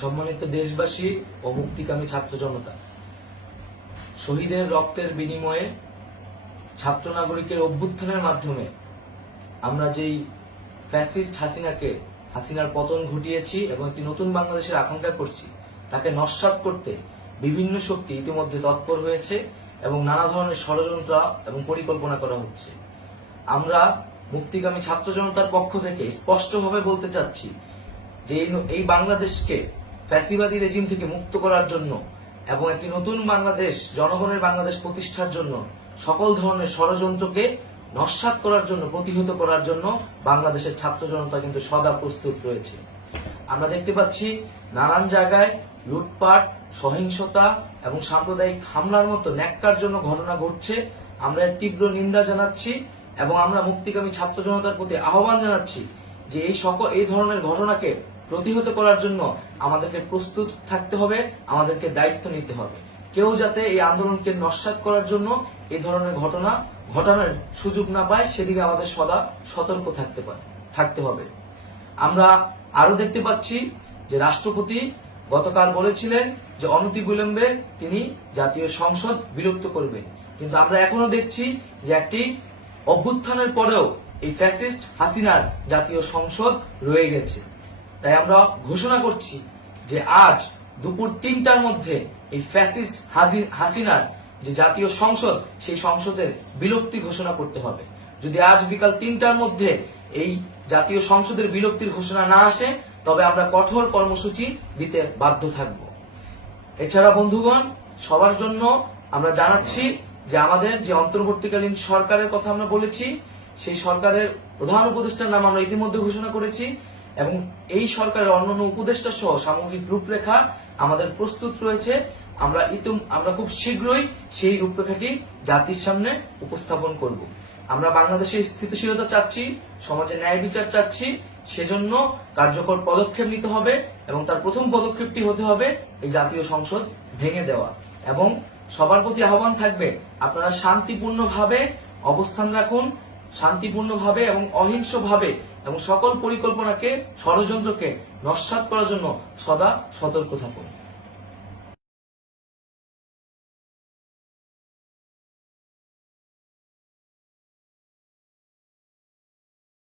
সম্মানিত দেশবাসী ও মুক্তিকামী ছাত্র জনতা, শহীদের রক্তের বিনিময়ে ছাত্র নাগরিকের অভ্যুত্থানের মাধ্যমে আমরা যেই ফ্যাসিস্ট হাসিনার পতন ঘটিয়েছি এবং একটি নতুন বাংলাদেশের আকাঙ্ক্ষা করছি, তাকে নস্যাৎ করতে বিভিন্ন শক্তি ইতিমধ্যে তৎপর হয়েছে এবং নানা ধরনের ষড়যন্ত্র এবং পরিকল্পনা করা হচ্ছে। আমরা মুক্তিকামী ছাত্র জনতার পক্ষ থেকে স্পষ্টভাবে বলতে চাচ্ছি যে এই বাংলাদেশকে ফ্যাসিবাদী রেজিম থেকে মুক্ত করার জন্য এবং একটি নতুন বাংলাদেশ, জনগণের বাংলাদেশ প্রতিষ্ঠার জন্য সকল ধরনের ষড়যন্ত্রকে নস্যাৎ করার জন্য, প্রতিহত করার জন্য বাংলাদেশের ছাত্র জনতা কিন্তু সদা প্রস্তুত রয়েছে। আমরা দেখতে পাচ্ছি নানান জায়গায় লুটপাট, সহিংসতা এবং সাম্প্রদায়িক হামলার মতো ন্যাক্কারজনক ঘটনা ঘটছে। আমরা এর তীব্র নিন্দা জানাচ্ছি এবং আমরা মুক্তিকামী ছাত্র জনতার প্রতি আহ্বান জানাচ্ছি যে এই ধরনের ঘটনাকে প্রতিহত করার জন্য আমাদেরকে প্রস্তুত থাকতে হবে, আমাদেরকে দায়িত্ব নিতে হবে। কেউ যাতে এই আন্দোলনকে নস্যাৎ করার জন্য এই ধরনের ঘটনা ঘটানোর সুযোগ না পায়, সেদিকে আমাদের সদা সতর্ক থাকতে হবে। আমরা আরো দেখতে পাচ্ছি যে রাষ্ট্রপতি গতকাল বলেছিলেন যে অনতিবিলম্বে তিনি জাতীয় সংসদ বিলুপ্ত করবেন, কিন্তু আমরা এখনো দেখছি যে একটি অভ্যুত্থানের পরেও এই ফ্যাসিস্ট হাসিনার জাতীয় সংসদ রয়ে গেছে। তাই আমরা ঘোষণা করছি যে আজ দুপুর ৩টার মধ্যে এই ফ্যাসিস্ট হাসিনার যে জাতীয় সংসদ, সেই সংসদের বিলুপ্তি ঘোষণা করতে হবে। যদি আজ বিকাল ৩টার মধ্যে এই জাতীয় সংসদের বিলুপ্তির ঘোষণা না আসে, তবে আমরা কঠোর কর্মসূচি দিতে বাধ্য থাকব। এছাড়া বন্ধুগণ, সবার জন্য আমরা জানাচ্ছি যে আমাদের যে অন্তর্বর্তীকালীন সরকারের কথা আমরা বলেছি, সেই সরকারের প্রধান উপদেষ্টার নাম আমরা ইতিমধ্যে ঘোষণা করেছি এবং এই সরকারের অন্যান্য উপদেষ্টা সহ সামগ্রিক রূপরেখা আমাদের প্রস্তুত রয়েছে। আমরা খুব শীঘ্রই সেই রূপরেখাটি জাতির সামনে উপস্থাপন করব। আমরা বাংলাদেশে স্থিতিশীলতা চাচ্ছি, সমাজে ন্যায় বিচার চাচ্ছি, সেজন্য কার্যকর পদক্ষেপ নিতে হবে এবং তার প্রথম পদক্ষেপটি হতে হবে এই জাতীয় সংসদ ভেঙে দেওয়া। এবং সবার প্রতি আহ্বান থাকবে, আপনারা শান্তিপূর্ণভাবে অবস্থান রাখুন, শান্তিপূর্ণভাবে এবং অহিংসভাবে এবং সকল পরিকল্পনাকে, ষড়যন্ত্রকে নস্যাৎ করার জন্য সদা সতর্ক থাকুন।